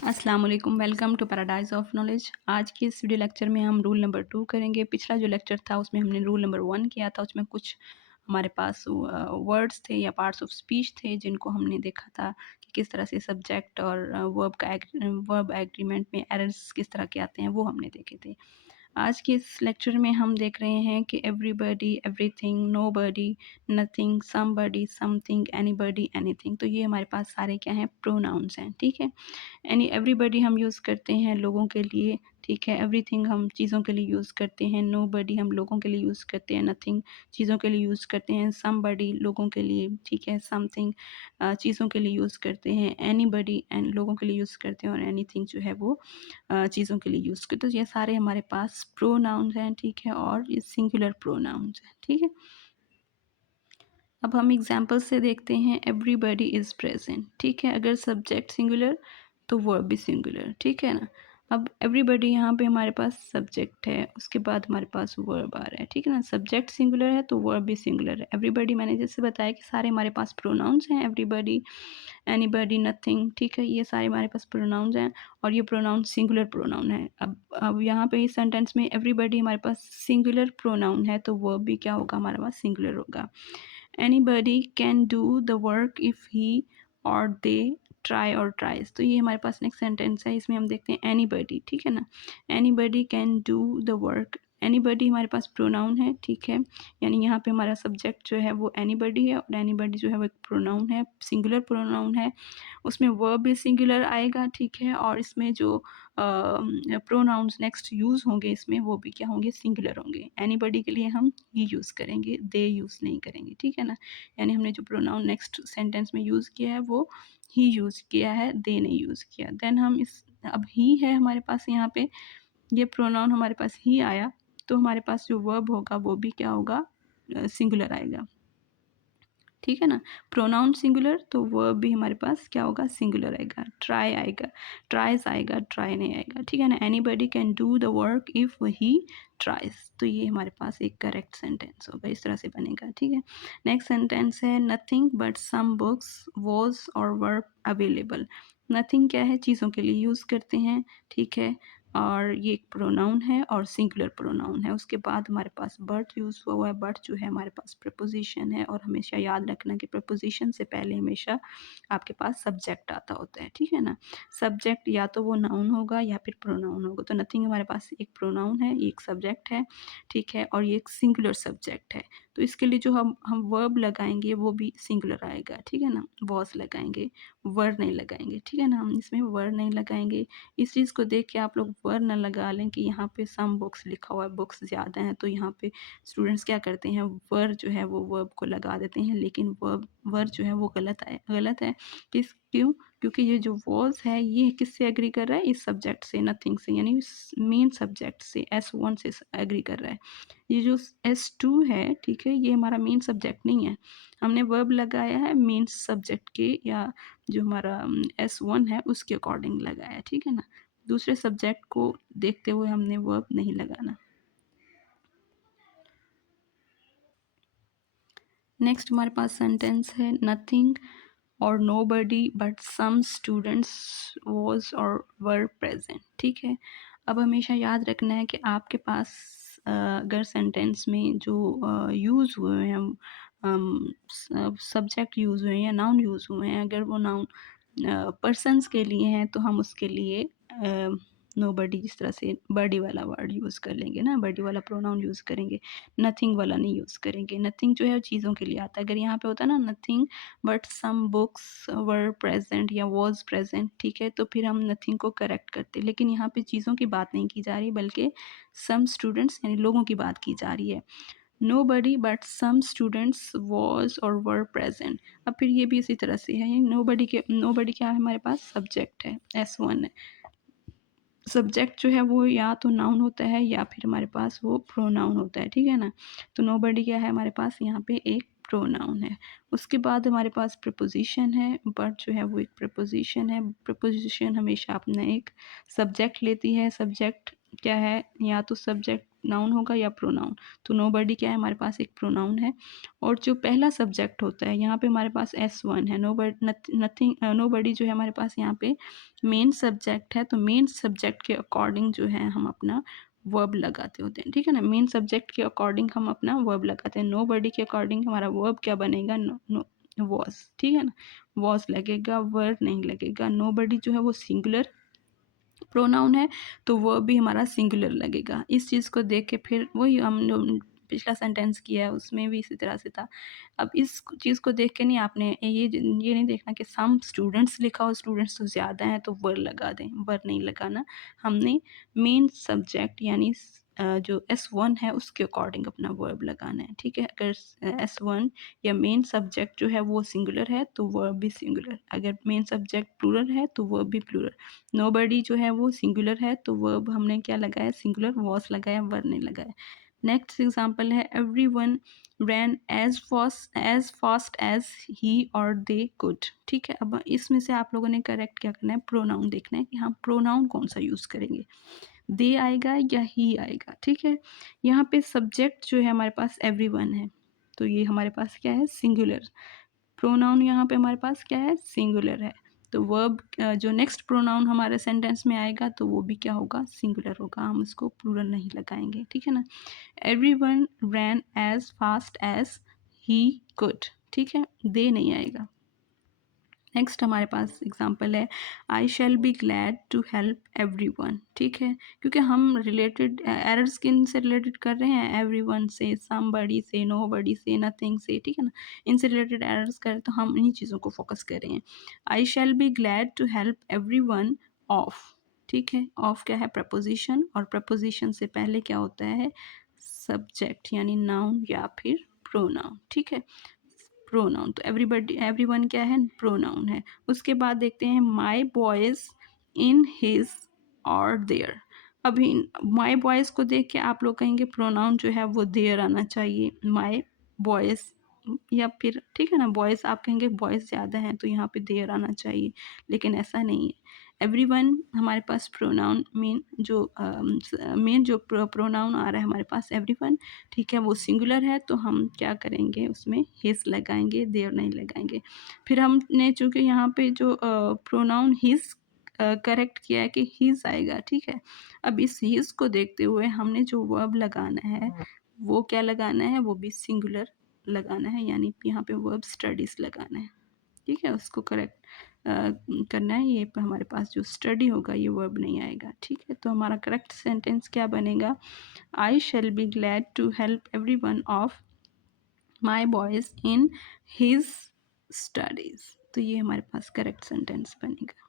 अस्सलाम वालेकुम, welcome to paradise of knowledge. आज के इस वीडियो लेक्चर में हम रूल नंबर 2 करेंगे। पिछला जो लेक्चर था उसमें हमने रूल नंबर 1 किया था। उसमें कुछ हमारे पास वर्ड्स थे या पार्ट्स ऑफ स्पीच थे जिनको हमने देखा था कि किस तरह से सब्जेक्ट और वर्ब एग्रीमेंट में एरर्स किस तरह के आते हैं, वो हमने देखे थे। आज के इस लेक्चर में हम देख रहे हैं कि everybody, everything, nobody, nothing, somebody, something, anybody, anything. तो ये हमारे पास सारे क्या हैं, प्रोनाउंस हैं। ठीक है। एवरीबॉडी हम यूज़ करते हैं लोगों के लिए, ठीक है। एवरीथिंग हम चीज़ों के लिए यूज़ करते हैं। नोबडी हम लोगों के लिए यूज़ करते हैं। नथिंग चीज़ों के लिए यूज़ करते हैं। समबडी लोगों के लिए, ठीक है। समथिंग चीज़ों के लिए यूज़ करते हैं। एनीबॉडी लोगों के लिए यूज़ करते हैं और एनीथिंग जो है वो चीज़ों के लिए यूज़ करते हैं। तो ये सारे हमारे पास प्रोनाउंस हैं, ठीक है, और ये सिंगुलर प्रोनाउंस हैं, ठीक है। अब हम एग्जाम्पल से देखते हैं। एवरीबॉडी इज़ प्रेजेंट, ठीक है। अगर सब्जेक्ट सिंगुलर तो वर्ब भी सिंगुलर, ठीक है ना। अब एवरीबॉडी यहाँ पे हमारे पास सब्जेक्ट है, उसके बाद हमारे पास वर्ब आ रहा है, ठीक है ना। सब्जेक्ट सिंगुलर है तो वर्ब भी सिंगुलर है। एवरीबॉडी मैंने जैसे बताया कि सारे हमारे पास प्रोनाउंस हैं। एवरीबॉडी, एनीबॉडी, नथिंग, ठीक है, ये सारे हमारे पास प्रोनाउंस हैं और ये प्रोनाउन सिंगुलर प्रोनाउन है। अब यहाँ पे इस सेंटेंस में एवरीबॉडी हमारे पास सिंगुलर प्रोनाउन है तो वर्ब भी क्या होगा, हमारे पास सिंगुलर होगा। Anybody can do the work if he और दे ट्राई और ट्राइज। तो ये हमारे पास नेक्स्ट सेंटेंस है, इसमें हम देखते हैं एनीबॉडी, ठीक है ना। Anybody can do the work. Anybody हमारे पास प्रोनाउन है, ठीक है। यानी यहाँ पे हमारा सब्जेक्ट जो है वो एनीबॉडी है और एनीबॉडी जो है वो एक प्रोनाउन है, सिंगुलर प्रोनाउन है। उसमें वर्ब भी सिंगुलर आएगा, ठीक है, और इसमें जो प्रोनाउंस नेक्स्ट यूज़ होंगे इसमें वो भी क्या होंगे, सिंगुलर होंगे। एनीबॉडी के लिए हम ही यूज़ करेंगे, दे यूज़ नहीं करेंगे, ठीक है ना। यानी हमने जो प्रोनाउन नेक्स्ट सेंटेंस में यूज़ किया है वो ही यूज़ किया है, दे नहीं यूज़ किया। देन हम इस अब ही है हमारे पास, यहाँ पे ये प्रोनाउन हमारे पास ही आया तो हमारे पास जो वर्ब होगा वो भी क्या होगा, सिंगुलर आएगा, ठीक है ना। प्रोनाउन सिंगुलर तो वर्ब भी हमारे पास क्या होगा, सिंगुलर आएगा। ट्राई आएगा, ट्राइज आएगा, ट्राई नहीं आएगा, ठीक है ना। Anybody can do the work if he tries. तो ये हमारे पास एक करेक्ट सेंटेंस होगा, इस तरह से बनेगा, ठीक है। नेक्स्ट सेंटेंस है nothing but some books was और वर अवेलेबल। नथिंग क्या है, चीज़ों के लिए यूज़ करते हैं, ठीक है, और ये एक प्रोनाउन है और सिंगुलर प्रोनाउन है। उसके बाद हमारे पास बट यूज़ हुआ है। बट जो है हमारे पास प्रपोजिशन है और हमेशा याद रखना कि प्रपोजिशन से पहले हमेशा आपके पास सब्जेक्ट आता होता है, ठीक है ना। सब्जेक्ट या तो वो नाउन होगा या फिर प्रोनाउन होगा। तो नथिंग हमारे पास एक प्रोनाउन है, एक सब्जेक्ट है, ठीक है, और ये एक सिंगुलर सब्जेक्ट है। तो इसके लिए जो हम वर्ब लगाएंगे वो भी सिंगुलर आएगा, ठीक है ना। वॉज लगाएंगे, वर नहीं लगाएंगे, ठीक है ना। हम इसमें वर नहीं लगाएंगे। इस चीज़ को देख के आप लोग वर ना लगा लें कि यहाँ पे सम बुक्स लिखा हुआ है, बुक्स ज़्यादा हैं, तो यहाँ पे स्टूडेंट्स क्या करते हैं, वर जो है वो वर्ब को लगा देते हैं, लेकिन वर जो है वो गलत है। क्यों? क्योंकि ये जो वॉज है ये किससे एग्री कर रहा है, इस सब्जेक्ट से, नथिंग से, यानी मेन सब्जेक्ट से, S1 से एग्री कर रहा है। ये जो S2 है, ठीक है, ये हमारा मेन सब्जेक्ट नहीं है। हमने वर्ब लगाया है मेन सब्जेक्ट के या जो हमारा S1 है उसके अकॉर्डिंग लगाया है, ठीक है ना। दूसरे सब्जेक्ट को देखते हुए हमने वर्ब नहीं लगाना। नेक्स्ट हमारे पास सेंटेंस है नथिंग और nobody but some students was और वर प्रेजेंट, ठीक है। अब हमेशा याद रखना है कि आपके पास अगर सेंटेंस में जो यूज़ हुए हैं, सब्जेक्ट यूज़ हुए हैं या नाउन यूज़ हुए हैं, अगर वो नाउन पर्सन्स के लिए हैं तो हम उसके लिए नोबडी जिस तरह से बॉडी वाला वर्ड यूज़ कर लेंगे ना, बॉडी वाला प्रोनाउन यूज़ करेंगे। नथिंग वाला नहीं यूज़ करेंगे। नथिंग जो है वो चीज़ों के लिए आता है। अगर यहाँ पे होता ना nothing but some books were present या वाज प्रेजेंट, ठीक है, तो फिर हम नथिंग को करेक्ट करते। लेकिन यहाँ पे चीज़ों की बात नहीं की जा रही बल्कि सम स्टूडेंट्स यानी लोगों की बात की जा रही है। Nobody but some students was और वर प्रेजेंट। अब फिर ये भी इसी तरह से है। नोबडी क्या है, हमारे पास सब्जेक्ट है, S1 है। सब्जेक्ट जो है वो या तो नाउन होता है या फिर हमारे पास वो प्रोनाउन होता है, ठीक है ना। तो नोबडी क्या है, हमारे पास यहाँ पे एक प्रोनाउन है। उसके बाद हमारे पास प्रपोजिशन है। बट जो है वो एक प्रपोजिशन है। प्रपोजिशन हमेशा अपना एक सब्जेक्ट लेती है। सब्जेक्ट क्या है, या तो सब्जेक्ट नाउन होगा या प्रोनाउन। तो नोबडी क्या है, हमारे पास एक प्रोनाउन है। और जो पहला सब्जेक्ट होता है यहाँ पे हमारे पास S1 है। नथिंग नोबडी जो है हमारे पास यहाँ पे मेन सब्जेक्ट है। तो मेन सब्जेक्ट के अकॉर्डिंग जो है हम अपना वर्ब लगाते होते हैं, ठीक है ना। मेन सब्जेक्ट के अकॉर्डिंग हम अपना वर्ब लगाते हैं। नोबडी के अकॉर्डिंग हमारा वर्ब क्या बनेगा, वॉज, ठीक है ना। वॉज लगेगा, वर्ब नहीं लगेगा। नोबडी जो है वो सिंगुलर प्रोनाउन है, तो वर्ब भी हमारा सिंगुलर लगेगा। इस चीज़ को देख के फिर वही हम जो पिछला सेंटेंस किया है उसमें भी इसी तरह से था। अब इस चीज़ को देख के नहीं आपने ये नहीं देखना कि सम स्टूडेंट्स लिखा हो, स्टूडेंट्स तो ज़्यादा हैं तो वर लगा दें, वर नहीं लगाना। हमने मेन सब्जेक्ट यानी जो S1 है उसके अकॉर्डिंग अपना वर्ब लगाना है, ठीक है। अगर S1 या मेन सब्जेक्ट जो है वो सिंगुलर है तो वर्ब भी सिंगुलर, अगर मेन सब्जेक्ट प्लूरल है तो वर्ब भी प्लूरल। नोबडी जो है वो सिंगुलर है तो वर्ब हमने क्या लगाया, सिंगुलर, वॉज लगाया, वर्ब नहीं लगाया। नेक्स्ट एग्जांपल है everyone ran as fast as he और दे कुड, ठीक है। अब इसमें से आप लोगों ने करेक्ट क्या करना है, प्रोनाउन देखना है कि हम प्रोनाउन कौन सा यूज़ करेंगे, दे आएगा या ही आएगा, ठीक है। यहाँ पे सब्जेक्ट जो है हमारे पास एवरीवन है, तो ये हमारे पास क्या है, सिंगुलर। प्रोनाउन यहाँ पे हमारे पास क्या है, सिंगुलर है। तो वर्ब जो नेक्स्ट प्रोनाउन हमारे सेंटेंस में आएगा तो वो भी क्या होगा, सिंगुलर होगा, हम उसको प्लूरल नहीं लगाएंगे, ठीक है ना। Everyone ran as fast as he could, ठीक है, दे नहीं आएगा। नेक्स्ट हमारे पास एग्जाम्पल है I shall be glad to help everyone, ठीक है। क्योंकि हम रिलेटेड एरर्स किन से रिलेटेड कर रहे हैं, एवरीवन से, समबडी से, नोबडी से, नथिंग से, ठीक है ना। इनसे रिलेटेड एरर्स करें तो हम इन्हीं चीज़ों को फोकस कर रहे हैं। I shall be glad to help everyone of, ठीक है। ऑफ क्या है, प्रपोजिशन, और प्रपोजिशन से पहले क्या होता है, सब्जेक्ट यानी नाउन या फिर प्रोनाउन, ठीक है। प्रोनाउन, तो एवरीबडी एवरीवन क्या है, प्रोनाउन है। उसके बाद देखते हैं माई बॉयज़ इन हिज और देयर। अभी माई बॉयज़ को देख के आप लोग कहेंगे प्रोनाउन जो है वो देयर आना चाहिए, माई बॉयज़, या फिर ठीक है ना, बॉयज़ आप कहेंगे बॉयज़ ज़्यादा हैं तो यहाँ पे देयर आना चाहिए, लेकिन ऐसा नहीं है। एवरीवन हमारे पास प्रोनाउन मेन जो प्रोनाउन आ रहा है हमारे पास एवरीवन, ठीक है, वो सिंगुलर है तो हम क्या करेंगे, उसमें हिज लगाएंगे, देयर नहीं लगाएंगे। फिर हमने चूँकि यहाँ पे जो प्रोनाउन हिज करेक्ट किया है कि हिज आएगा, ठीक है। अब इस हिज को देखते हुए हमने जो वर्ब लगाना है वो क्या लगाना है, वो भी सिंगुलर लगाना है, यानी यहाँ पे वर्ब स्टडीज़ लगाना है, ठीक है। उसको करेक्ट करना है। ये पे हमारे पास जो स्टडी होगा ये वर्ब नहीं आएगा, ठीक है। तो हमारा करेक्ट सेंटेंस क्या बनेगा, I shall be glad to help every one of my boys in his studies. तो ये हमारे पास करेक्ट सेंटेंस बनेगा।